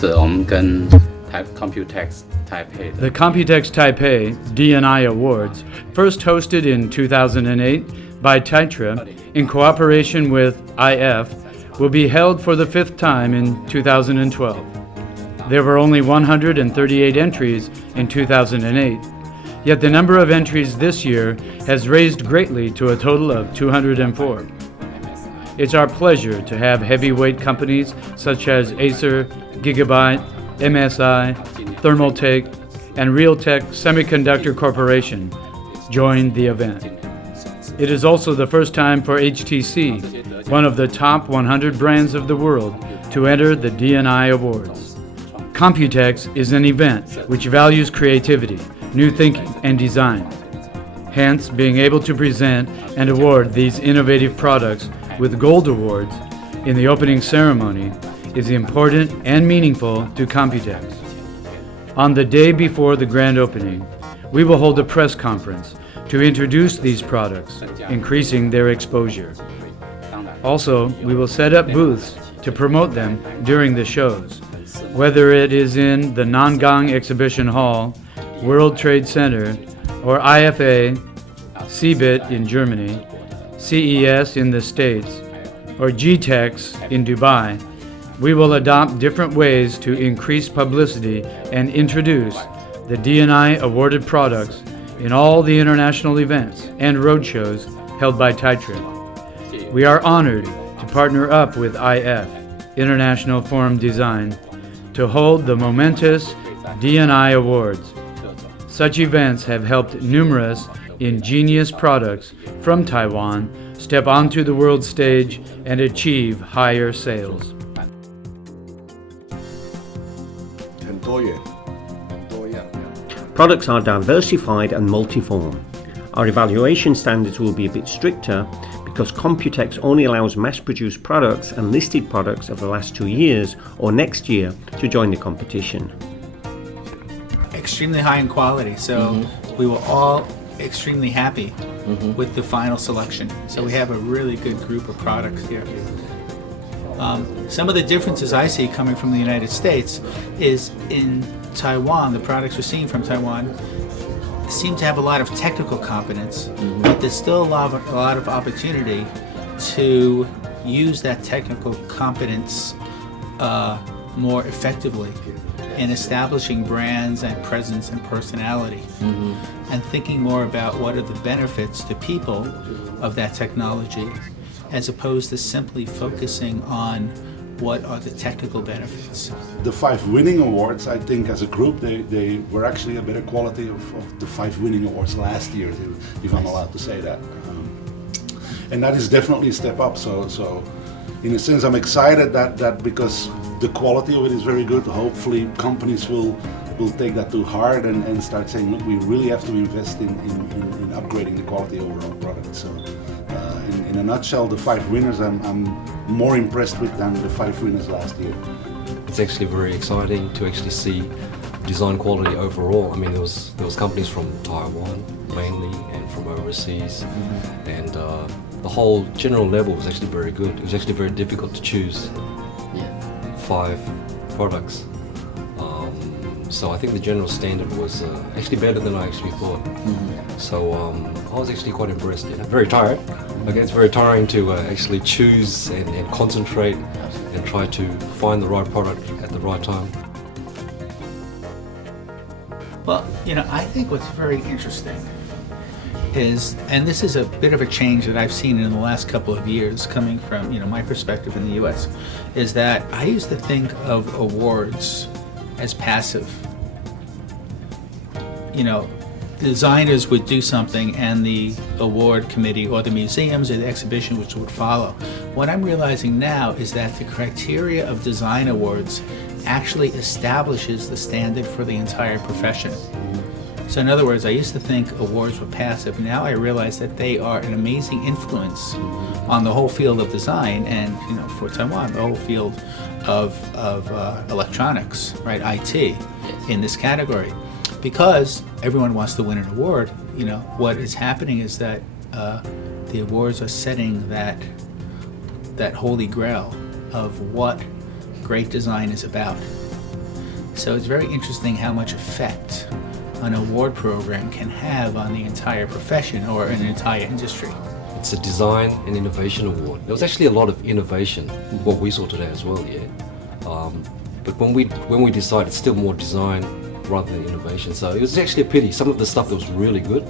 是我们跟COMPUTEX Taipei The COMPUTEX Taipei D&I Awards, first hosted in 2008 by Taitra in cooperation with IF, will be held for the fifth time in 2012. There were only 138 entries in 2008, yet the number of entries this year has raised greatly to a total of 204. It's our pleasure to have heavyweight companies such as Acer, Gigabyte, MSI, Thermaltake, and Realtek Semiconductor Corporation join the event. It is also the first time for HTC, one of the top 100 brands of the world, to enter the D&I Awards. COMPUTEX is an event which values creativity, new thinking, and design. Hence, being able to present and award these innovative products with gold awards in the opening ceremony is important and meaningful to COMPUTEX. On the day before the grand opening, we will hold a press conference to introduce these products, increasing their exposure. Also, we will set up booths to promote them during the shows, whether it is in the Nangang Exhibition Hall, World Trade Center, or IFA, CeBIT in Germany, CES in the States, or GTEX in Dubai. We will adopt different ways to increase publicity and introduce the D&I awarded products in all the international events and roadshows held by Taitra. We are honored to partner up with IF, International Forum Design, to hold the momentous D&I Awards. Such events have helped numerous ingenious products from Taiwan step onto the world stage and achieve higher sales. Products are diversified and multiform. Our evaluation standards will be a bit stricter because COMPUTEX only allows mass-produced products and listed products of the last 2 years or next year to join the competition. Extremely high in quality, so we were all extremely happy with the final selection. So we have a really good group of products here. Some of the differences I see coming from the United States is in Taiwan, the products we're seeing from Taiwan seem to have a lot of technical competence, but there's still a lot of opportunity to use that technical competence more effectively in establishing brands and presence and personality, and thinking more about what are the benefits to people of that technology, as opposed to simply focusing on what are the technical benefits. The 5 winning awards, I think as a group, they were actually a better quality of the 5 winning awards last year, if I'm allowed to say that. And that is definitely a step up. So in a sense, I'm excited that because the quality of it is very good, hopefully companies will take that to heart and start saying, look, we really have to invest in upgrading the quality of our own product. So in a nutshell, the 5 winners I'm more impressed with than the 5 winners last year. It's actually very exciting to actually see design quality overall. I mean, there was companies from Taiwan mainly and from overseas, and the whole general level was actually very good. It was actually very difficult to choose 5 products. So I think the general standard was actually better than I actually thought. So I was actually quite impressed. Very tired. Okay, it's very tiring to actually choose and concentrate and try to find the right product at the right time. Well, I think what's very interesting is, and this is a bit of a change that I've seen in the last couple of years coming from, my perspective in the US, is that I used to think of awards as passive. Designers would do something and the award committee or the museums or the exhibition which would follow. What I'm realizing now is that the criteria of design awards actually establishes the standard for the entire profession. So in other words, I used to think awards were passive. Now I realize that they are an amazing influence on the whole field of design and, for Taiwan, the whole field of electronics, right, IT, in this category. Because everyone wants to win an award, what is happening is that the awards are setting that holy grail of what great design is about. So it's very interesting how much effect an award program can have on the entire profession or an entire industry. It's a design and innovation award. There was actually a lot of innovation, what we saw today as well, yeah. But when we decided, it's still more design rather than innovation. So it was actually a pity. Some of the stuff that was really good,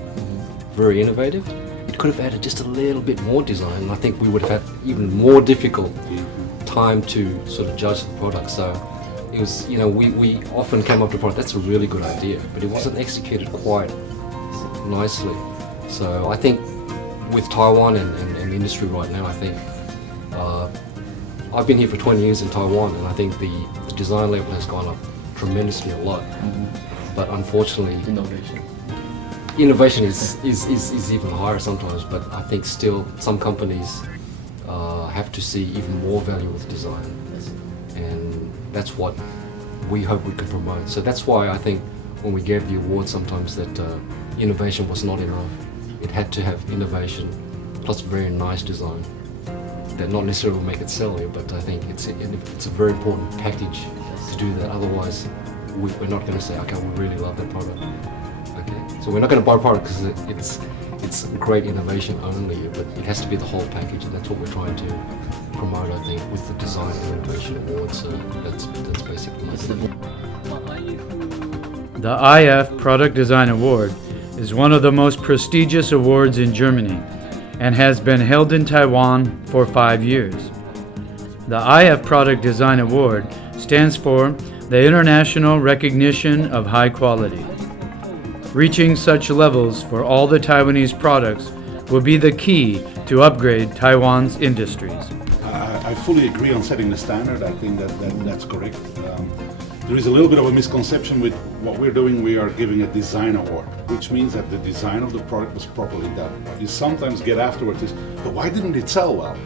very innovative, it could have added just a little bit more design, and I think we would have had even more difficult time to sort of judge the product. So it was, you know, we often came up to a product, that's a really good idea, but it wasn't executed quite nicely. So I think with Taiwan and industry right now, I think I've been here for 20 years in Taiwan, and I think the design level has gone up tremendously a lot. But unfortunately, innovation is even higher sometimes. But I think still some companies have to see even more value with design, and that's what we hope we can promote. So that's why I think when we gave the award sometimes that innovation was not enough. It had to have innovation plus very nice design that not necessarily will make it sell here, but I think it's a very important package to do that. Otherwise, we're not going to say, okay, we really love that product. Okay, so we're not going to buy a product because it's great innovation only, but it has to be the whole package, and that's what we're trying to promote, I think, with the Design and Innovation Award. So that's basically it. The IF Product Design Award is one of the most prestigious awards in Germany and has been held in Taiwan for 5 years. The IF Product Design Award stands for the International Recognition of High Quality. Reaching such levels for all the Taiwanese products will be the key to upgrade Taiwan's industries. I fully agree on setting the standard. I think that's correct. There is a little bit of a misconception with what we're doing. We are giving a design award, which means that the design of the product was properly done. You sometimes get afterwards is, but why didn't it sell well?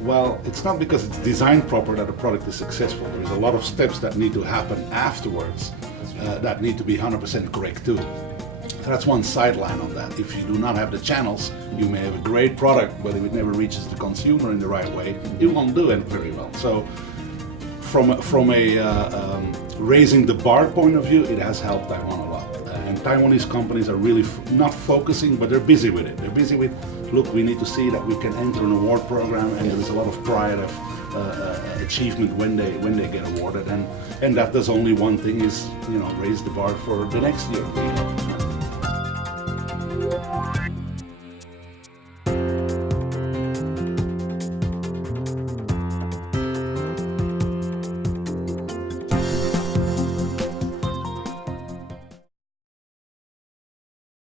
Well, it's not because it's designed proper that the product is successful. There's a lot of steps that need to happen afterwards that need to be 100% correct too. That's one sideline on that. If you do not have the channels, you may have a great product, but if it never reaches the consumer in the right way, it won't do it very well. So from a raising the bar point of view, it has helped Taiwan a lot. And Taiwanese companies are really not focusing, but they're busy with it. They're busy with, look, we need to see that we can enter an award program, and there is a lot of pride of achievement when they get awarded. And that does only one thing, is, you know, raise the bar for the next year.